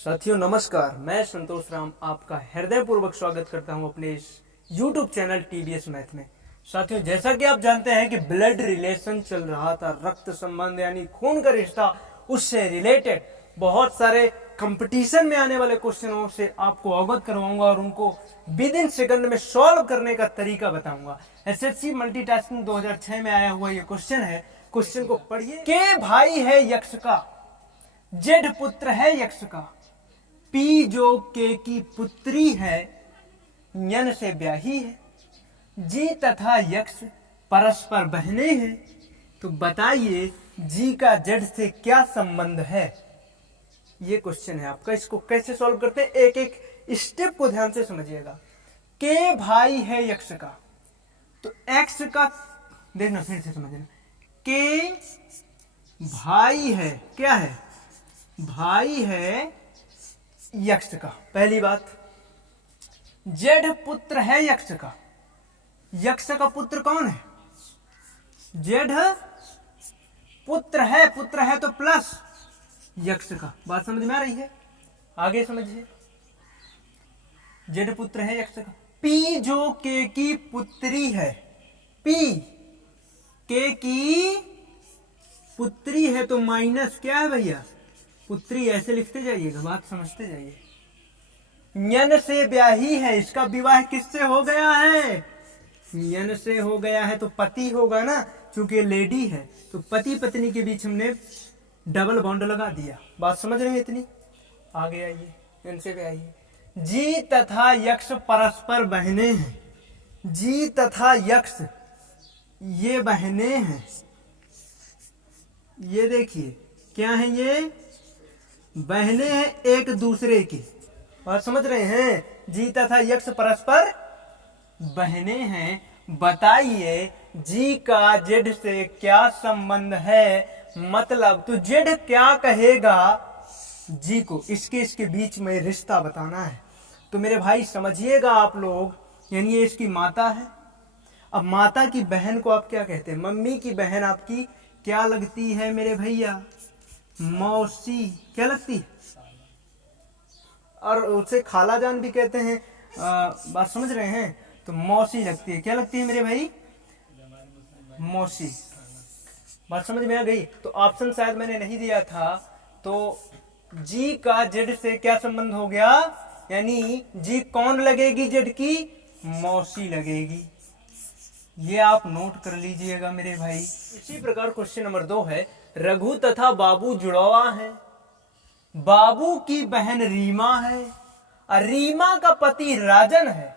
साथियों नमस्कार, मैं संतोष राम आपका हृदयपूर्वक स्वागत करता हूं अपने इस YouTube चैनल TBS मैथ में। साथियों, जैसा कि आप जानते हैं कि ब्लड रिलेशन चल रहा था, रक्त संबंध यानी खून का रिश्ता, उससे रिलेटेड बहुत सारे कंपटीशन में आने वाले क्वेश्चनों से आपको अवगत करवाऊंगा और उनको विद इन सेकंड में सॉल्व करने का तरीका बताऊंगा। SSC मल्टीटास्किंग 2006 में आया हुआ ये क्वेश्चन है। क्वेश्चन को पढ़िए। के भाई है यक्ष का, जेड पुत्र है यक्ष का, पी जो के की पुत्री है, यन से ब्याही है, जी तथा यक्ष परस्पर बहने हैं, तो बताइए जी का जेड से क्या संबंध है। ये क्वेश्चन है आपका। इसको कैसे सॉल्व करते हैं, एक एक स्टेप को ध्यान से समझिएगा। के भाई है यक्ष का, तो एक्स का देखना, फिर से समझना। के भाई है, क्या है, भाई है यक्ष का, पहली बात। जेड पुत्र है यक्ष का, यक्ष का पुत्र कौन है, जेड पुत्र है तो प्लस यक्ष का। बात समझ में आ रही है? आगे समझिए। जेड पुत्र है यक्ष का, पी जो के की पुत्री है, पी के की पुत्री है तो माइनस क्या है भैया, पुत्री। ऐसे लिखते जाइएगा, बात समझते जाइए। यन से ब्याही है, इसका विवाह किससे हो गया है, यन से हो गया है, तो पति होगा ना, क्योंकि लेडी है तो पति पत्नी के बीच हमने डबल बॉन्ड लगा दिया। बात समझ रहे हैं इतनी? आगे आइए। यन से ब्याही है, जी तथा यक्ष परस्पर बहने हैं, जी तथा यक्ष ये बहने हैं। ये देखिए क्या है, ये बहने हैं एक दूसरे की। और समझ रहे हैं, जी तथा यक्ष परस्पर बहने हैं। बताइए जी का जेड से क्या संबंध है, मतलब तो जेड क्या कहेगा जी को, इसके बीच में रिश्ता बताना है। तो मेरे भाई समझिएगा आप लोग, यानी ये इसकी माता है। अब माता की बहन को आप क्या कहते हैं, मम्मी की बहन आपकी क्या लगती है मेरे भैया, मौसी। क्या लगती है? और उसे खाला जान भी कहते हैं। बात समझ रहे हैं? तो मौसी लगती है। क्या लगती है मेरे भाई, मौसी। बात समझ में आ गई? तो ऑप्शन शायद मैंने नहीं दिया था, तो जी का जेड से क्या संबंध हो गया, यानी जी कौन लगेगी, जेड की मौसी लगेगी। ये आप नोट कर लीजिएगा मेरे भाई। इसी प्रकार क्वेश्चन नंबर 2 है, रघु तथा बाबू जुड़वा है, बाबू की बहन रीमा है, और रीमा का पति राजन है,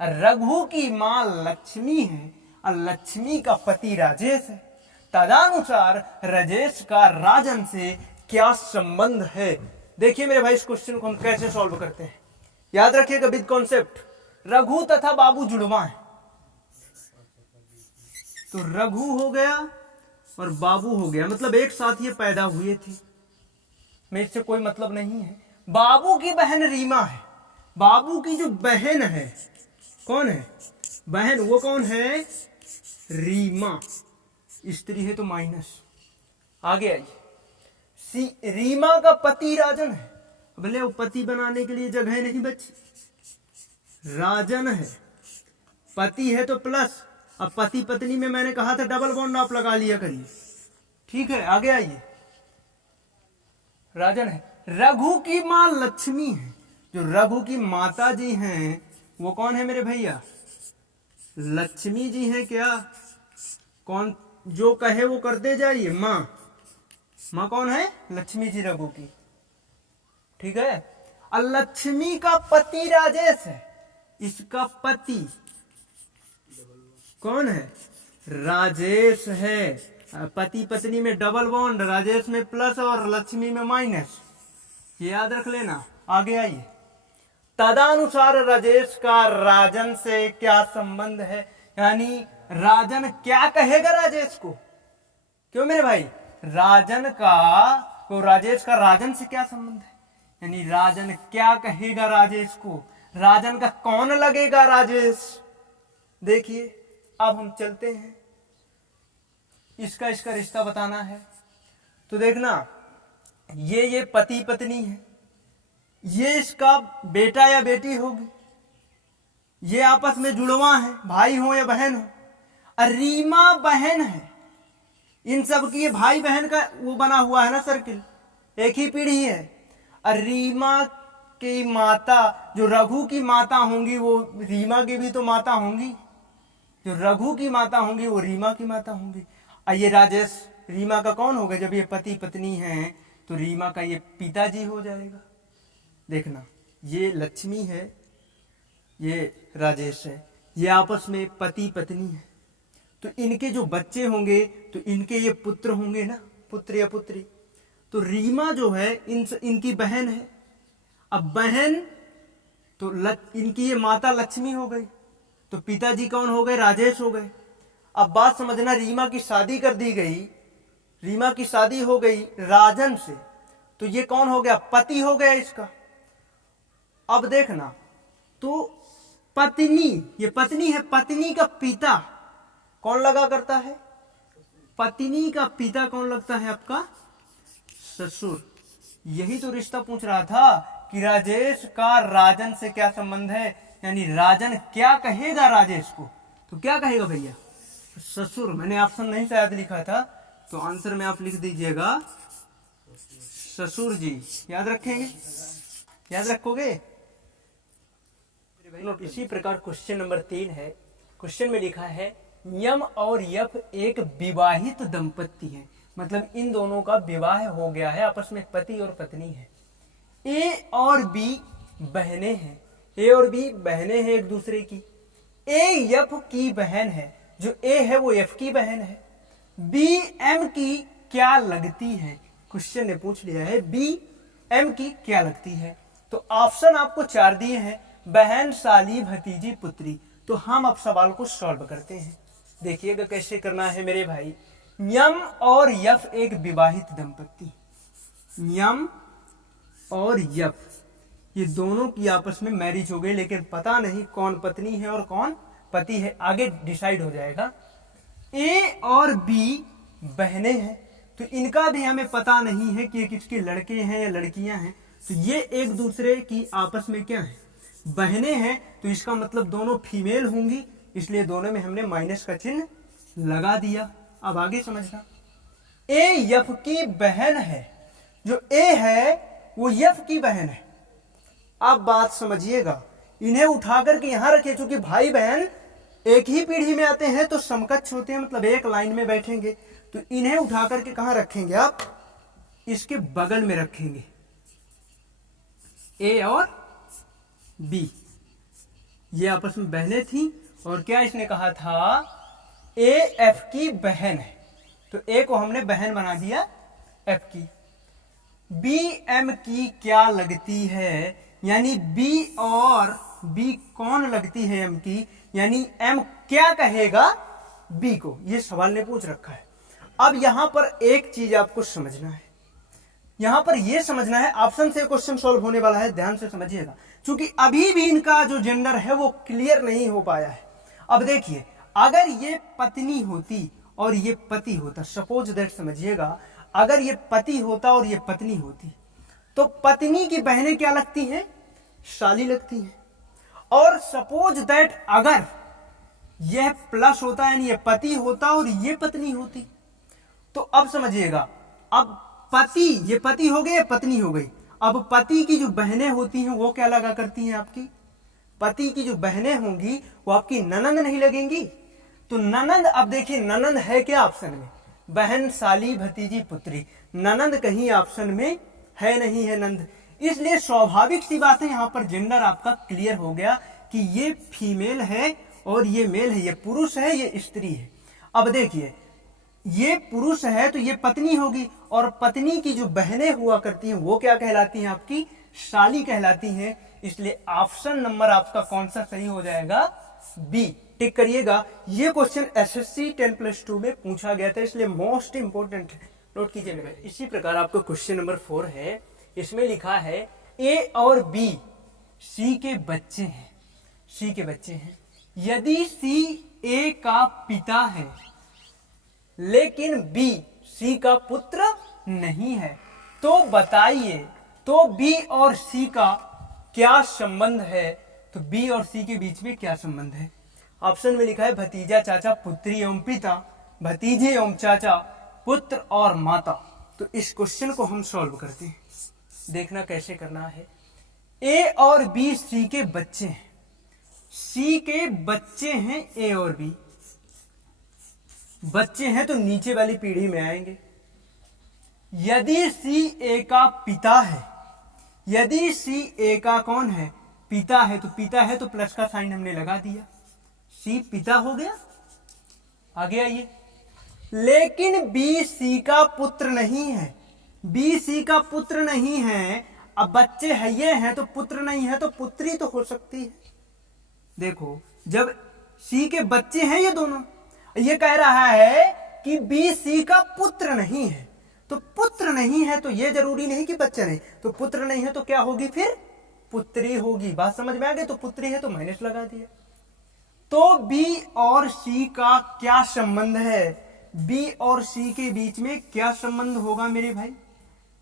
और रघु की मां लक्ष्मी है, और लक्ष्मी का पति राजेश है। तदनुसार राजेश का राजन से क्या संबंध है। देखिए मेरे भाई, इस क्वेश्चन को हम कैसे सॉल्व करते हैं, याद रखिएगा विद कॉन्सेप्ट। रघु तथा बाबू जुड़वा है, तो रघु हो गया और बाबू हो गया, मतलब एक साथ ये पैदा हुए थे, मेरे से कोई मतलब नहीं है। बाबू की बहन रीमा है, बाबू की जो बहन है, कौन है बहन, वो कौन है, रीमा। स्त्री है तो माइनस। आगे आइए। रीमा का पति राजन है, बोले वो पति बनाने के लिए जगह नहीं बची, राजन है, पति है तो प्लस। अब पति पत्नी में मैंने कहा था डबल बॉन्ड आप लगा लिया करिए, ठीक है। आगे आइए। राजन है, रघु की मां लक्ष्मी है, जो रघु की माता जी हैं वो कौन है मेरे भैया, लक्ष्मी जी हैं। क्या कौन, जो कहे वो करते जाइए। मां कौन है, लक्ष्मी जी रघु की, ठीक है। और लक्ष्मी का पति राजेश है, इसका पति कौन है, राजेश है। पति पत्नी में डबल बॉन्ड, राजेश में प्लस और लक्ष्मी में माइनस, ये याद रख लेना। आगे आइए। तदनुसार राजेश का राजन से क्या संबंध है, यानी राजन क्या कहेगा राजेश को। क्यों मेरे भाई, राजन का तो राजेश का राजन से क्या संबंध है, यानी राजन क्या कहेगा राजेश को, राजन का कौन लगेगा राजेश। देखिए अब हम चलते हैं, इसका रिश्ता बताना है। तो देखना, ये पति पत्नी है, ये इसका बेटा या बेटी होगी, ये आपस में जुड़वा है, भाई हो या बहन हो। और रीमा बहन है, इन सब की ये भाई बहन का वो बना हुआ है ना सर्किल, एक ही पीढ़ी है। और रीमा की माता जो रघु की माता होंगी वो रीमा की भी तो माता होंगी, जो रघु की माता होंगी वो रीमा की माता होंगी। और ये राजेश रीमा का कौन होगा? जब ये पति पत्नी हैं तो रीमा का ये पिताजी हो जाएगा। देखना, ये लक्ष्मी है, ये राजेश है, ये आपस में पति पत्नी है। तो इनके जो बच्चे होंगे तो इनके ये पुत्र होंगे ना, पुत्र या पुत्री। तो रीमा जो है इनकी बहन है। अब बहन तो इनकी ये माता लक्ष्मी हो गई, तो पिताजी कौन हो गए? राजेश हो गए। अब बात समझना, रीमा की शादी कर दी गई, रीमा की शादी हो गई राजन से, तो ये कौन हो गया? पति हो गया इसका। अब देखना, तो पत्नी, ये पत्नी है, पत्नी का पिता कौन लगा करता है? पत्नी का पिता कौन लगता है? आपका ससुर। यही तो रिश्ता पूछ रहा था कि राजेश का राजन से क्या संबंध है, यानी राजन क्या कहेगा राजेश को? तो क्या कहेगा भैया? ससुर। मैंने ऑप्शन नहीं शायद लिखा था, तो आंसर में आप लिख दीजिएगा ससुर जी। याद रखेंगे? याद रखोगे? इसी प्रकार क्वेश्चन नंबर 3 है। क्वेश्चन में लिखा है यम और यफ एक विवाहित दंपति है, मतलब इन दोनों का विवाह हो गया है, आपस में पति और पत्नी है। ए और बी बहनें हैं, ए और बी बहनें हैं एक दूसरे की। ए यफ की बहन है, जो ए है वो एफ की बहन है। बी एम की क्या लगती है? क्वेश्चन ने पूछ लिया है बी एम की क्या लगती है। तो ऑप्शन आपको 4 दिए हैं, बहन, साली, भतीजी, पुत्री। तो हम अब सवाल को सॉल्व करते हैं। देखिएगा कैसे करना है मेरे भाई। यम और यफ एक विवाहित दंपति, यम और यफ ये दोनों की आपस में मैरिज हो गई, लेकिन पता नहीं कौन पत्नी है और कौन पति है, आगे डिसाइड हो जाएगा। ए और बी बहनें हैं, तो इनका भी हमें पता नहीं है कि ये किसके लड़के हैं या लड़कियां हैं। तो ये एक दूसरे की आपस में क्या है? बहनें हैं, तो इसका मतलब दोनों फीमेल होंगी, इसलिए दोनों में हमने माइनस का चिन्ह लगा दिया। अब आगे समझना, ए यफ की बहन है, जो ए है वो यफ की बहन है। अब बात समझिएगा, इन्हें उठा करके यहां रखे, क्योंकि भाई बहन एक ही पीढ़ी में आते हैं तो समकक्ष होते हैं, मतलब एक लाइन में बैठेंगे। तो इन्हें उठा करके कहां रखेंगे आप? इसके बगल में रखेंगे, ए और बी। ये आपस में बहनें थी, और क्या इसने कहा था? ए एफ की बहन है, तो ए को हमने बहन बना दिया एफ की। बी एम की क्या लगती है, यानी बी और बी कौन लगती है एम की, यानी एम क्या कहेगा बी को? ये सवाल ने पूछ रखा है। अब यहां पर एक चीज आपको समझना है, यहां पर यह समझना है, ऑप्शन से क्वेश्चन सॉल्व होने वाला है, ध्यान से समझिएगा, क्योंकि अभी भी इनका जो जेंडर है वो क्लियर नहीं हो पाया है। अब देखिए, अगर ये पत्नी होती और ये पति होता, सपोज दैट, समझिएगा, अगर ये पति होता और ये पत्नी होती, तो पत्नी की बहनें क्या लगती हैं? साली लगती हैं। और सपोज दैट अगर यह प्लस होता, यानी ये पति होता और ये पत्नी होती, तो अब समझिएगा, अब पति, ये पति हो गए, पत्नी हो गई। अब पति की जो बहनें होती हैं वो क्या लगा करती हैं आपकी? पति की जो बहनें होंगी वो आपकी ननंद नहीं लगेंगी। तो ननंद, अब देखिए ननंद है क्या ऑप्शन में? बहन, साली, भतीजी, पुत्री। ननंद कहीं ऑप्शन में है नहीं है नंद, इसलिए स्वाभाविक सी बात है, यहां पर जेंडर आपका क्लियर हो गया कि ये फीमेल है और ये मेल है, ये पुरुष है, ये स्त्री है। अब देखिए, ये पुरुष है तो ये पत्नी होगी, और पत्नी की जो बहनें हुआ करती हैं वो क्या कहलाती हैं? आपकी साली कहलाती हैं। इसलिए ऑप्शन नंबर आपका कौन सा सही हो जाएगा? बी। टिक करिएगा, ये क्वेश्चन एसएससी 10+2 में पूछा गया था, इसलिए मोस्ट इंपोर्टेंट है, नोट कीजिएगा। इसी प्रकार आपको क्वेश्चन नंबर 4 है, इसमें लिखा है ए और बी सी के बच्चे हैं, सी के बच्चे हैं। यदि सी ए का पिता है लेकिन बी सी का पुत्र नहीं है, तो बताइए तो बी और सी का क्या संबंध है? तो बी और सी के बीच में क्या संबंध है? ऑप्शन में लिखा है भतीजा चाचा पुत्री एवं पिता, भतीजे एवं चाचा पुत्र और माता। तो इस क्वेश्चन को हम सॉल्व करते हैं, देखना कैसे करना है। ए और बी सी के बच्चे हैं, सी के बच्चे हैं ए और बी, बच्चे हैं तो नीचे वाली पीढ़ी में आएंगे। यदि सी ए का पिता है, यदि सी ए का कौन है? पिता है, तो पिता है तो प्लस का साइन हमने लगा दिया, सी पिता हो गया। आगे आइए, लेकिन बी सी का पुत्र नहीं है, बी सी का पुत्र नहीं है। अब बच्चे है ये हैं तो पुत्र नहीं है, तो पुत्री तो हो सकती है। देखो, जब सी के बच्चे हैं ये दोनों, ये कह रहा है कि बी सी का पुत्र नहीं है, तो पुत्र नहीं है तो ये जरूरी नहीं कि बच्चा नहीं, तो पुत्र नहीं है तो क्या होगी? फिर पुत्री होगी। बात समझ में आ गई? तो पुत्री है तो माइनस लगा दिया। तो बी और सी का क्या संबंध है? बी और सी के बीच में क्या संबंध होगा मेरे भाई?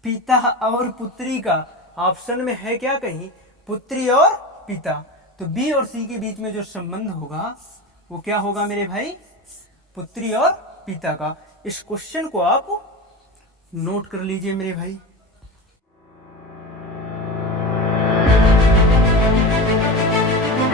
पिता और पुत्री का। ऑप्शन में है क्या कहीं? पुत्री और पिता। तो बी और सी के बीच में जो संबंध होगा वो क्या होगा मेरे भाई? पुत्री और पिता का। इस क्वेश्चन को आप नोट कर लीजिए मेरे भाई।